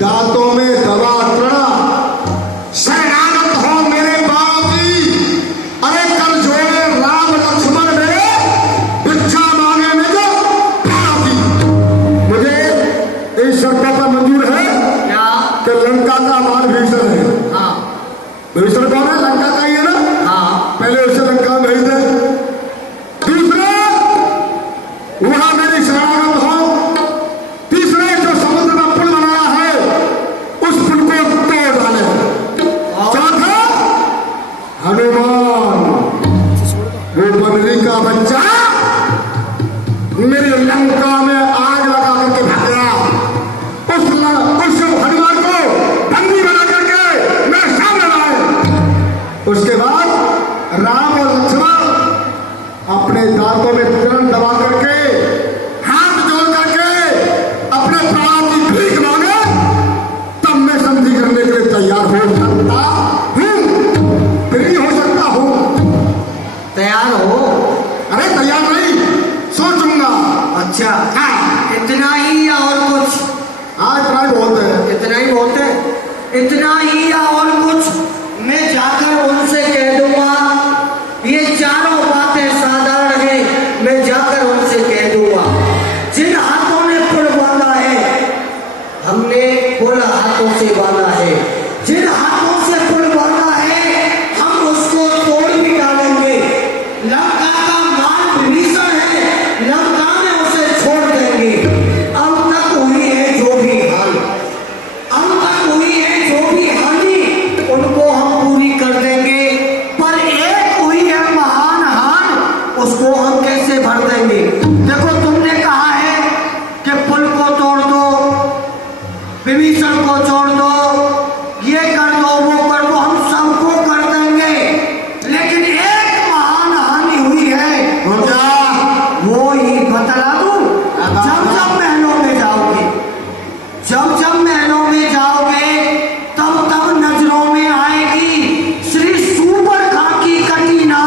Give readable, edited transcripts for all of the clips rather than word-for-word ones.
दांतों में दवा तृणा, शरणागत हो मेरे बाबूजी। अरे कर जोड़े राम लक्ष्मण मेरे, भिक्षा मांगे में जो बाबूजी। मुझे इस शर्तों पर मंजूर है क्या? कि लंका का मान भीषण है। हाँ भीषण कौन है? लंका का ही है ना। हाँ पहले उसे लंका भेज दे। दूसरा, वहां मेरी शरणागत हो। तीसरे, जो समुद्र में पुल बनाया है उस पुल को तोड़ डाले। चौथा, हनुमान वो बदरी का बच्चा मेरी लंका में आग लगा करके भाग गया। उस हनुमान को बंदी बना करके मेरे सामने लाए। उसके बाद राम और लक्ष्मण अपने दांतों में तृण दबा करके, हाथ जोड़ करके अपने प्राणों की भीख मांगे। तब मैं संधि करने के लिए तैयार हो सकता हूँ, फ्री हो सकता हूँ। तैयार हो? अरे तैयार नहीं, सोचूंगा। अच्छा हाँ, इतना ही या और कुछ? आज प्राय बहुत है। इतना ही बहुत है? इतना ही या और कुछ? मैं जाकर उनसे कह दूंगा। ये चारों बातें साधारण हैं, मैं जाकर उनसे कह दूंगा। जिन हाथों ने पुल बांधा है, हमने पुल हाथों से बांधा है। जिन हाथों से पुल बांधा है, हम उसको तोड़ भी डालेंगे। लंका का मान विभीषण है, लंका में उसे छोड़ देंगे। अब तक हुई है जो भी हानि, अब तक हुई है जो भी हानि, उनको हम पूरी कर देंगे। पर एक हुई है महान हानि, उसको हम कैसे भर देंगे? देखो, तुमने कहा है कि पुल को तोड़ दो, विभीषण को छोड़ दो, ये कर दो, वो कर दो, हम सबको कर देंगे। लेकिन एक महान हानि हुई है। हो क्या? वो ही बतला दूं। जब जब महलों में जाओगे, जब जब महलों में जाओगे, तब तब नजरों में आएगी श्री सूर्पणखा की कटीना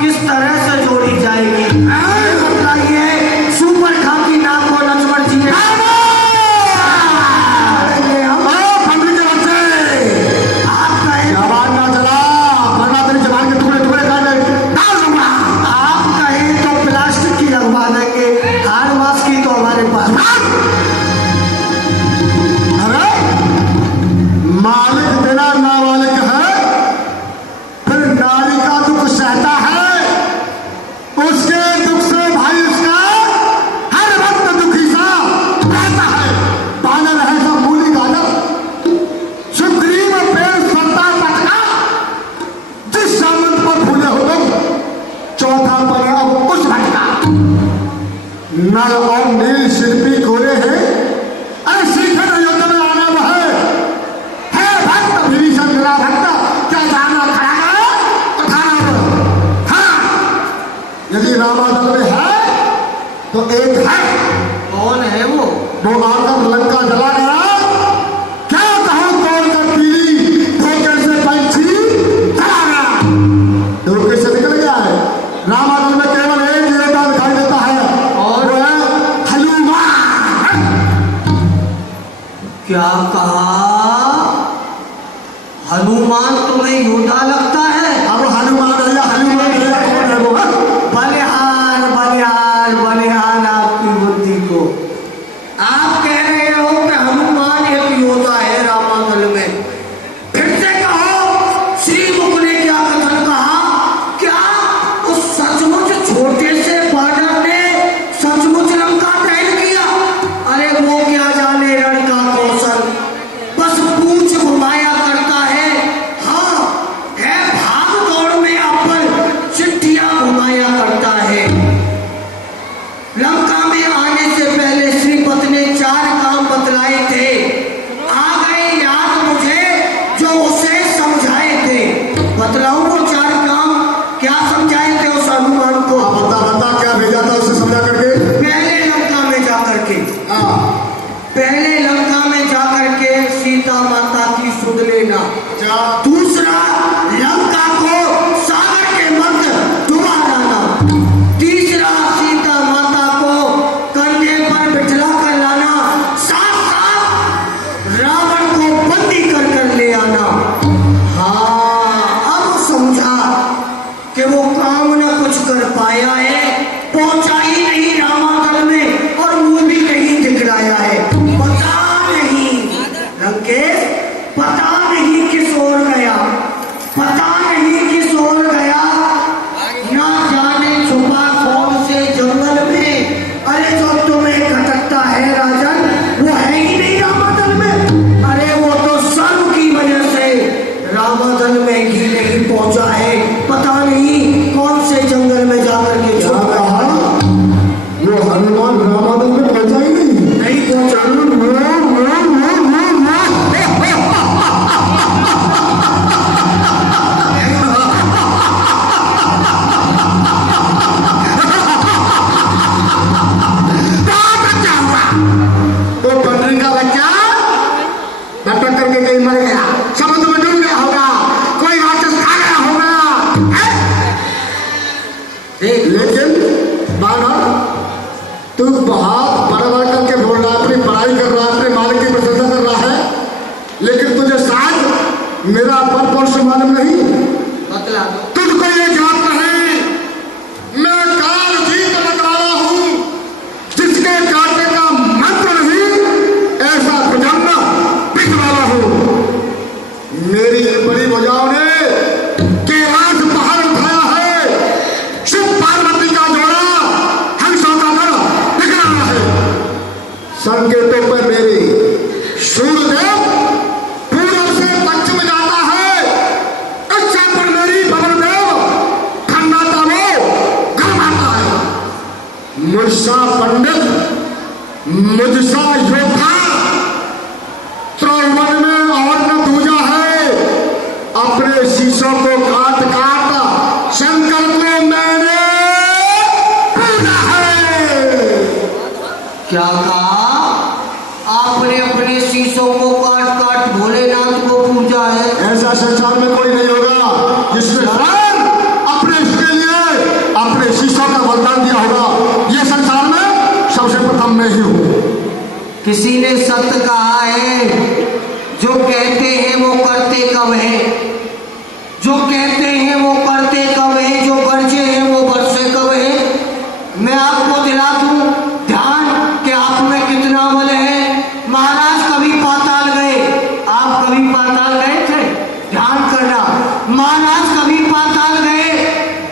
किस तरह से जोड़ी जाएगी। बताइए, सूर्पणखा की नाक को लक्ष्मण जी ने मालिक बिना नामालिक है, फिर नारी का दुख सहता है। उसके दुख से भाई उसका हर वक्त दुखी सा रहता है। बानर है सब मूली गाजर, सुग्रीव पेड़ सत्ता पटका, जिस सामंत पर भूले हो तुम, चौथा पर है अब कुछ भटका। नल और नील शिल्पी गोरे हैं, अरे सीखे न युद्ध में आना वह है भक्त विभीषण मेरा भक्त। क्या जानना खड़ा है तो खाना हो। हाँ, यदि रामादल में है तो एक है। कौन है वो? वो आकर लंका जला गया। क्या कहूं तोड़ कर पीली, धोखे से पंछी चला गया। धोखे से निकल गया है। रामादल में केवल एक देवता दिखाई देता है, और वो है हनुमान। क्या कहा? हनुमान तुम्हें योद्धा लगता है? अब हनुमान है या हनुमान है, कौन है वो? बलिहार बलिहार बलिहार आपकी बुद्धि को। आप कह रहे हो कि हनुमान एक योद्धा है रामायण में। फिर से कहो, श्रीमुख ने क्या कथन कहा? क्या उस सचमुच छोटे से बानर ने सचमुच लंका दैन किया? अरे वो क्या जाने रण का कौशल, बस पूछ घुमाया करता है। हाँ, है भाग दौड़ में अव्वल, चिट्ठियां घुमाया करता है। लंका में आने से पहले श्रीपति ने 4 काम बतलाए थे। आ गए याद मुझे, जो उसे समझाए थे। बतलाऊं वो 4 काम? क्या समझाए थे उस हनुमान को? बता क्या भेजा था उसे समझा करके? पहले लंका में जाकर के, हाँ, पहले लंका में जाकर के सीता माता की सुध लेना। क्या? दूसरा, लंका को सागर के मध्य डुबा डालना। तीसरा, सीता माता को कंधे पर बिठला कर लाना। साथ साथ राम भोलेनाथ को पूजा है। ऐसा संसार में कोई नहीं होगा जिसने स्वयं अपने इसके लिए अपने शीशों का बलिदान दिया होगा। ये संसार में सबसे प्रथम मैं ही हूँ। किसी ने सत्य कहा है, जो कहते हैं वो करते कब है, जो कहते हैं वो करते कब है, जो बरसे हैं वो बरसे कब है। मैं आपको दिला दूं ध्यान कि आप में कितना बल है। महाराज कभी पाताल गए, आप कभी पाताल गए थे? ध्यान करना, महाराज कभी पाताल गए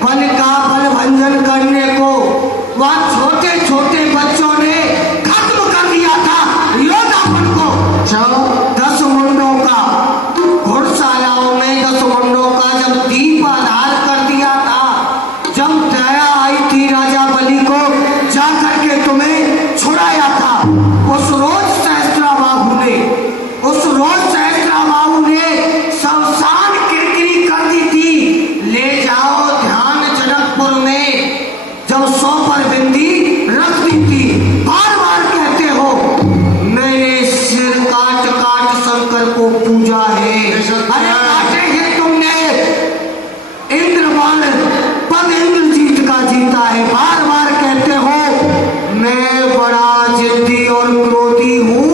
बल का बल भंजन करने को। वहां छोटे छोटे बच्चों ने खत्म कर दिया था योद्धापन को। 10 मुंडों का घुड़शालाओं में 10 मुंडों का जब दीप आधार कर दिया था, जब दया आई थी राजा बलि को जाकर के तुम्हें छुड़ाया था, उस रोज सहस्त्राबाहु ने, उस रोज सहस्त्राबाहु ने शमशान किरकिरी कर दी थी। ले जाओ ध्यान जनकपुर में, जब 100 पर बिंदी रख दी थी। बार बार कहते हो मैंने सिर काट काट शंकर को पूजा है। अरे काटे हैं तुमने, इंद्रवान पद इंद्रजीत का जीता है। बार बार कहते हो मैं बड़ा जिद्दी और क्रोधी हूँ।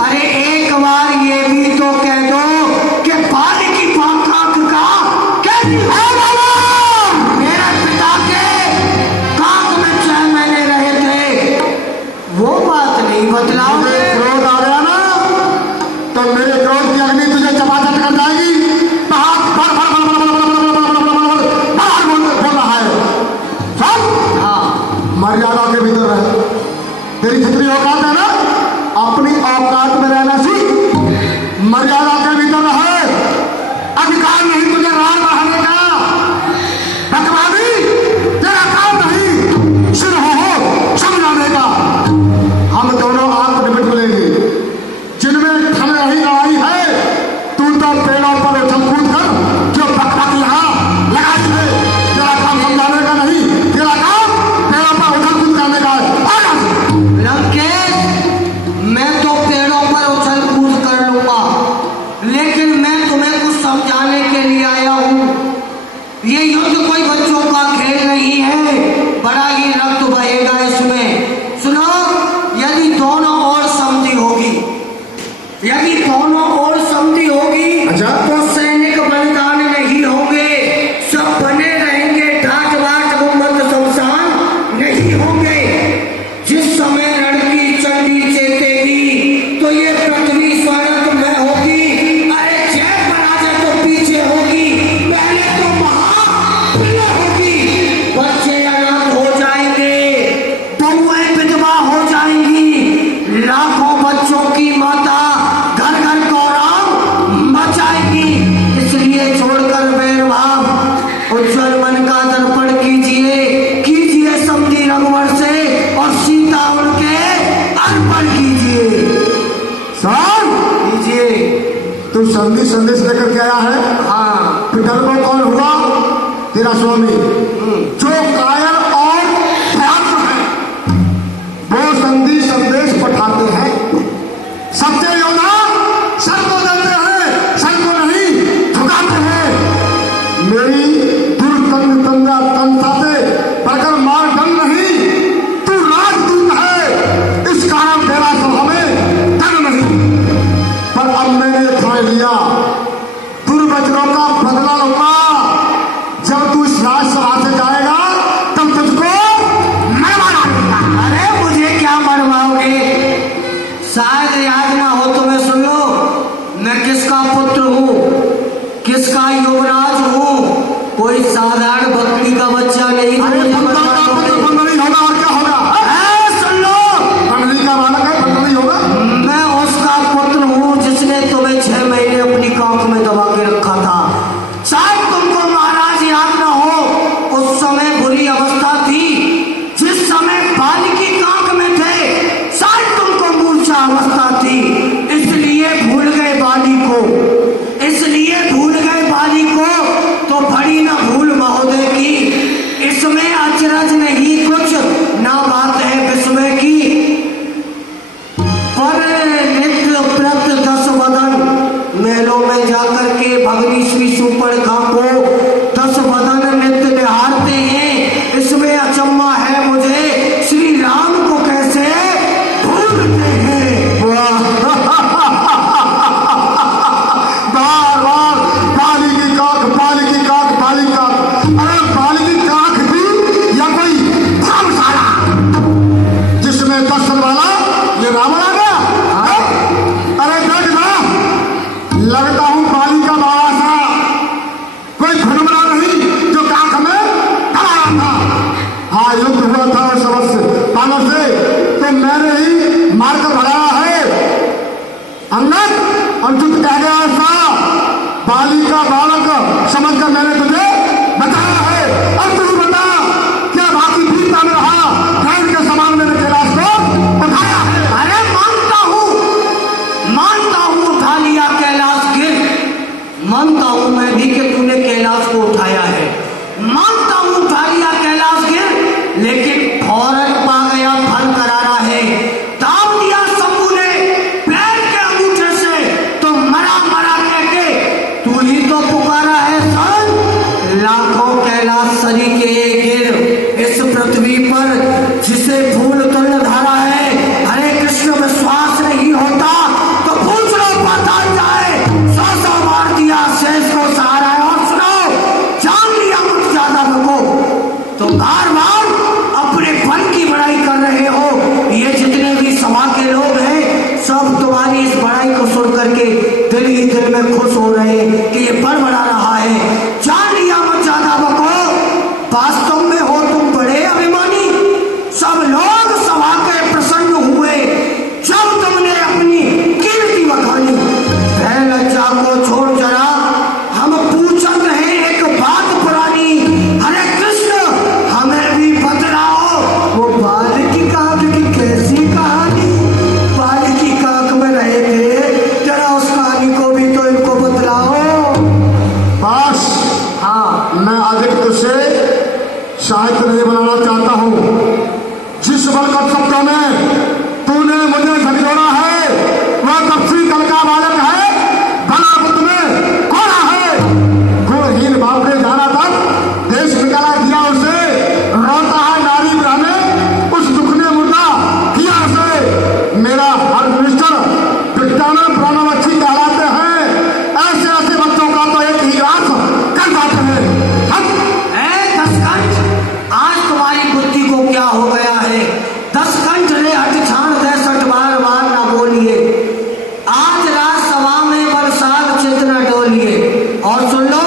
अरे एक बार ये भी तो कह दो कि बाल की कांख का कैसी है बाबा? मेरे पिता के कांख में 6 महीने रहे थे, वो बात नहीं बतलाओगे। क्रोध आ गया ना तो मेरे क्रोध की अग्नि तुझे चपाचट कर जाएगी। बोल रहा है सब मर्यादा के भीतर रहे। तेरी जितनी औकात है ना, अपनी औकात में रहना सीख। मर्यादा के भीतर रहे। अधिकार नहीं तुझे राज रहने का। बकवादी तेरा काम नहीं। सिर हो समझाने का। हम दोनों आंख निपट लेंगे। जिनमें हमें रही लड़ाई है, तू तो पेड़ों पर उछल कूद कर जो बकबक यहाँ लगाई है। तेरा काम समझाने का नहीं, तेरा काम पेड़ों पर उछल कूद करने का है। लंकेश, मैं तो पेड़ों पर उछल कूद कर लूंगा, लेकिन मैं तुम्हें कुछ समझाने के लिए आया हूँ। ये युद्ध कोई बच्चों का खेल नहीं है, बड़ा ही रक्त बहेगा इसमें। सुनो, यदि दोनों ओर समझी होगी, यदि दोनों ओर समझी होगी, अच्छा। तो सैनिक बलिदान नहीं होंगे, सब बने रहेंगे। ठाट बाट गुम्बद शमशान नहीं होंगे। जिस समय लड़की चंडी चेतेगी तो ये पृथ्वी स्वर्ग में होगी। अरे जय पराजय तो पीछे होगी, पहले तो महाप्रिय होगी। बच्चे अनाथ हो जाएंगे, बहुएं विधवा हो जाएंगी। लाखों बच्चों की माता घर घर गौरव मचाएगी। इसलिए छोड़कर बैर भाव उज्जवल मन का दर्पण कीजिए, कीजिए समझी रघुवर से और सीता उनके अर्पण कीजिए। सर कीजिए। तू संदेश लेकर के आया है। हाँ, पितर को कौन हुआ? तेरा स्वामी, जो कायर और भ्रांत है, वो संदेश पठाते हैं। सत्य योद्धा सर को देते हैं, सर को नहीं झुकाते हैं। मेरी दुर्गंध तंदा तंता से बढ़कर मारदंड नहीं, तू राजदूत है, इस कारण तेरा सभा में धन नहीं। पर अब मैंने ठान लिया, दुर्वचनों का बदला लूंगा। जब तू इस राजसभा से जाएगा तब तुझको मरवा डालूंगा। अरे मुझे क्या मरवाओगे? शायद याद ना हो तुम्हें, सुन लो, मैं किसका पुत्र हूँ, किसका युवराज हूँ। कोई साधारण बकरी का बच्चा नहीं। अरे पुत्र का पुत्र मंडली होगा और क्या होगा? सुन लो, मंडली का बालक है, मंडली होगा। मैं उसका पुत्र हूँ जिसने तुम्हें 6 महीने अपनी कांख में दबा के रखा था। शायद तुमको महाराज याद ना हो, उस समय बुरी अवस्था थी जिस समय बाल की कांख में थे। शायद तुमको मूर्छा अवस्था थी, इसलिए भूल गए बाली को, इसलिए भूल गए बाली को। तो बड़ी ना भूल महोदय की, इस अंगद, अर्जुन कह गया ऐसा, बाली का बालक समझकर मैंने तुझे बताया है। अब तुझे बता, क्या बाकी भीता में रहा धैर्य के समान मैंने कैलाश को उठाया है? अरे मानता हूँ उठा लिया कैलाश गिर, मानता हूँ मैं भी कि तूने कैलाश को उठाया है, मानता हूँ उठा लिया कैलाश गिर, लेकिन फौरन पा गया फल करारा है। दाम दिया शंभू ने पैर के अंगूठे से, तो मरा मरा कहके तू ही तो पुकारा है सन। लाखों कैलाश सरी के गिर इस पृथ्वी पर जिसे फूल तुल्य धारा है, हरे कृष्ण विश्वास नहीं होता तो पूछ लो पाताल जाए, 100 मार दिया शेष को सहारा है। और सुनो, जान लिया मुझ ज्यादा को, तो बार बार अपने फल की बड़ाई कर रहे हो। ये जितने भी सभा के लोग हैं सब तुम्हारी इस बड़ाई को सुन करके दिल ही दिल में खुश हो रहे हैं कि ये बड़ बड़ा रहा है। जान लिया मुझ ज्यादा को, वास्तव में हो तुम बड़े अभिमानी। सब लोग सभा के प्रसन्न हुए जब तुमने अपनी कीर्ति बखानी। भय लज्जा को छोड़ जरा, हम पूछत हैं एक बात पुरानी, हरे कृष्ण हमें भी बतलाओ वो बाल की काक की कैसी कहानी। बाल की काक में रहे थे, जरा उस कहानी को भी तो इनको बतलाओ। बस हाँ, मैं अधिक तुझसे साहित्य नहीं बनाना चाहता हूँ। जिस बरकत शब्दों में तूने मुझे झकझोरा है वह कपसी कल का बालक है, बना बुद्ध में कोड़ा है। गुणहीन बाप ने जाना तक देश निकाला दिया उसे, रोता है नारी ब्राह्मण उस दुख ने मुर्दा किया उसे। मेरा हर मिनिस्टर विज्ञान प्राणव अच्छी कहलाते हैं, ऐसे ऐसे बच्चों का तो एक ही रात कर जाते हैं। आज तुम्हारी बुद्धि को क्या हो गया है? 10 कंठ ले हट छाण 63 बार बार ना बोलिए, आज राजसभा में बरसात चेतना डोलिए। और सुन लो,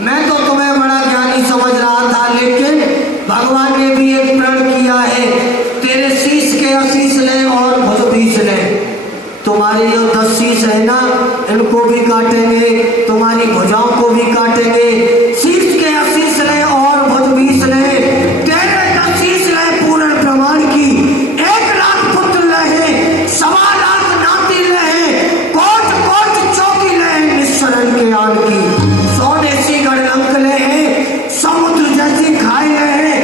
मैं तो तुम्हें बड़ा ज्ञानी समझ रहा था, लेकिन भगवान ने भी एक प्रण किया है, तेरे शीश के आशीष ले और भुज बीस ले। तुम्हारे जो 10 शीश है ना, इनको भी काटेंगे, तुम्हारी भुजाओं को भी काटेंगे। शीश के आशीष ले और भुज बीस ले, तेरे 10 शीश ले पूर्ण प्रमाण की। 1 लाख पुत्र ले, 1.25 लाख नाती ले, कोट कोट चौकी ले निश्चरण के आन की। सोने सी गढ़लंक ले, समुद्र जैसी खाई ले,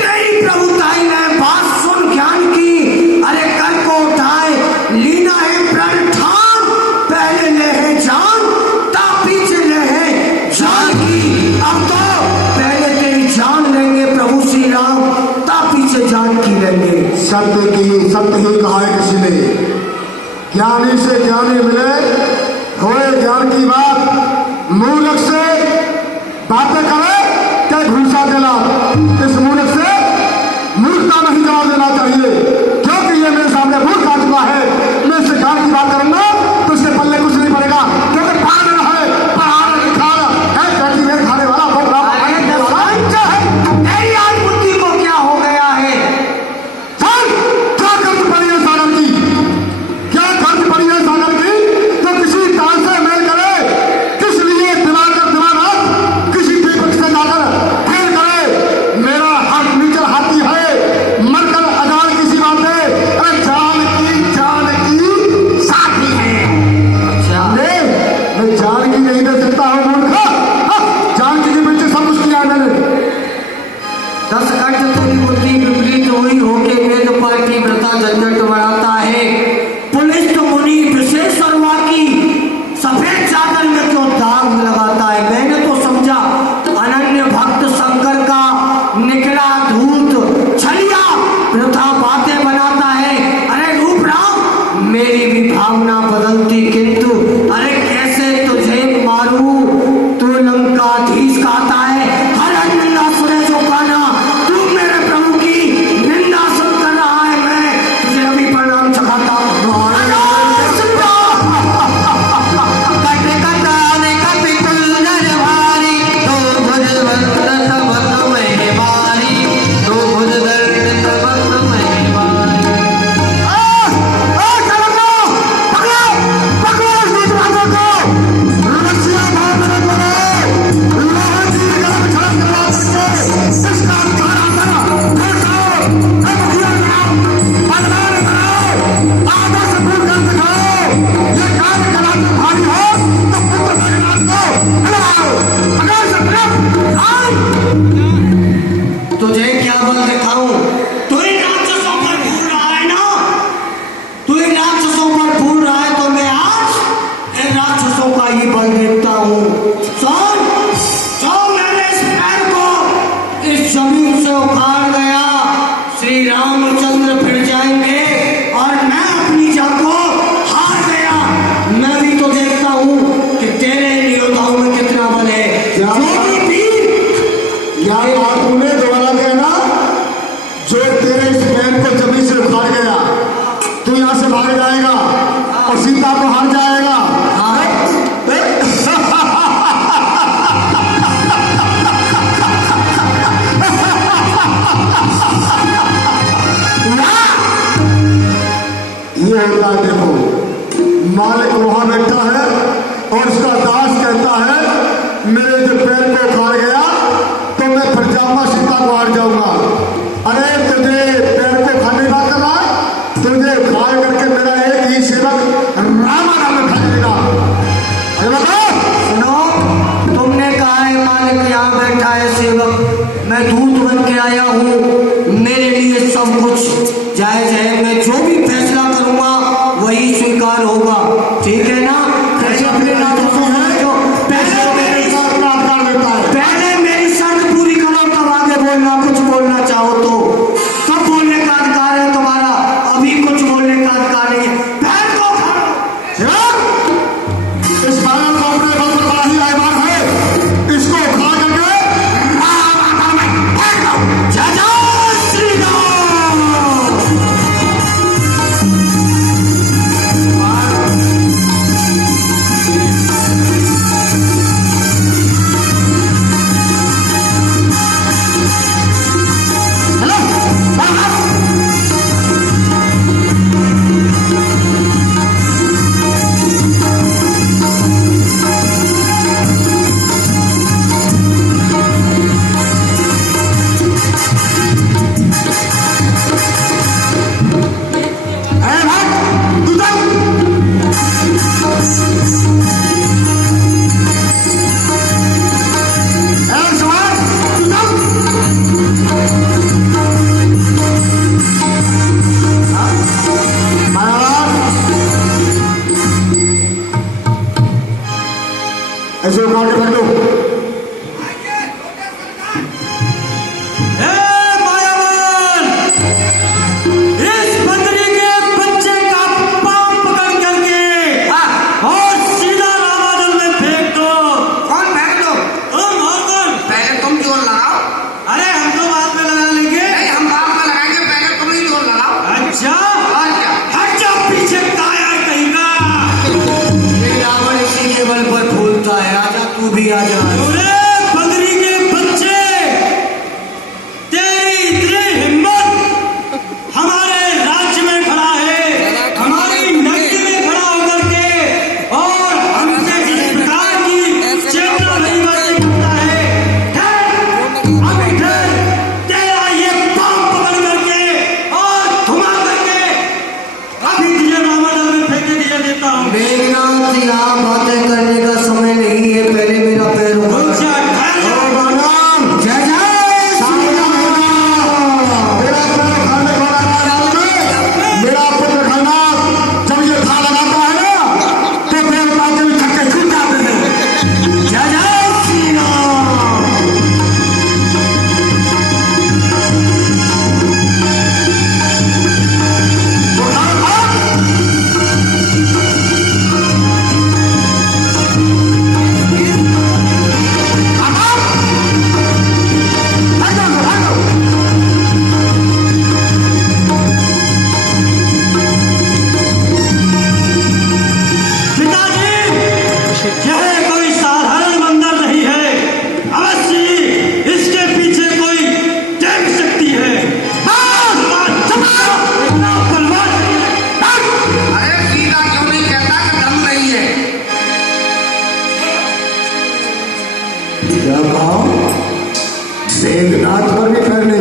तेरी प्रभुताई ले, बात सुन ज्ञान की। अरे कर को उठाए लीना है प्रण ठान, पहले ले है जान ता पीछे ले है जान की। अब तो पहले तेरी जान लेंगे प्रभु श्री राम, ता पीछे जान की लेंगे। सत्य ही कहा है किसी ने, ज्ञानी से ज्ञानी मिले होए ज्ञान की बात। मूर्ख से बातें करे क्या घूसा देना, इस मूर्ख से मूर्खता नहीं जवाब देना चाहिए, क्योंकि ये मेरे सामने मूर्ख आ चुका है। मैं इससे ज्ञान की बात करूंगा तो इसके पल्ले कुछ नहीं पड़ेगा, क्योंकि पागल है, पढ़ाना लिखाना है, बैठी में खाने वाला बहुत बड़ा है। तेरी आज बुद्धि को क्या हो गया है? क्या कर्ज पड़ी है सागर की, क्या कर्ज पड़ी है सागर की, तो किसी काल से मेल करे क्या बात तूने दोबारा कहना। जो तेरे इस पैर को जमीन से उखाड़ गया, तू यहाँ से भाग जाएगा और सीता को हार जाएगा। ये होता है, देखो मालिक वहां बैठा है और उसका दास कहता है मेरे जो पैर को उखाड़ गया तो मैं फिर जाऊंगा, सीता को हार जाऊंगा। अरे तुझे पैर को खाने का करना, तुझे उखाड़ करके मेरा एक ही सेवक रामा में खा देगा। अरे बताओ, सुनो, तुमने कहा है मालिक यहाँ बैठा है सेवक, मैं दूत बन के आया हूँ, मेरे लिए सब कुछ जायज है, मैं जो भी फैसला करूंगा वही स्वीकार होगा, ठीक है ना? अपने नाम से है जो पहले मेरी शर्त पूरी करो, तब आगे बोलना, कुछ बोलना चाहो तो तब बोलने का अधिकार है तुम्हारा, अभी कुछ बोलने का अधिकार नहीं है। पैर को इस बालक को अपने बल पर बड़ा ही अभिमान है, इसको उखाड़ करके जय जय श्री राम। ऐसे उखाड़ के फेंक दो। तू भी आ जा। बकरी के बच्चे, तेरी इतनी हिम्मत हमारे राज्य में खड़ा है, हमारी नगरी में खड़ा होकर के और हमसे इस प्रकार की चेतना नहीं बच सकता है। अभी तेरा ये पांव पकड़ करके और थमा करके अभी तुझे रावण में फेंक दिया देता हूँ। मेघनाथ, यहाँ बातें करने का समय नहीं है, पहले मेरा पैर मेघनाथ पर भी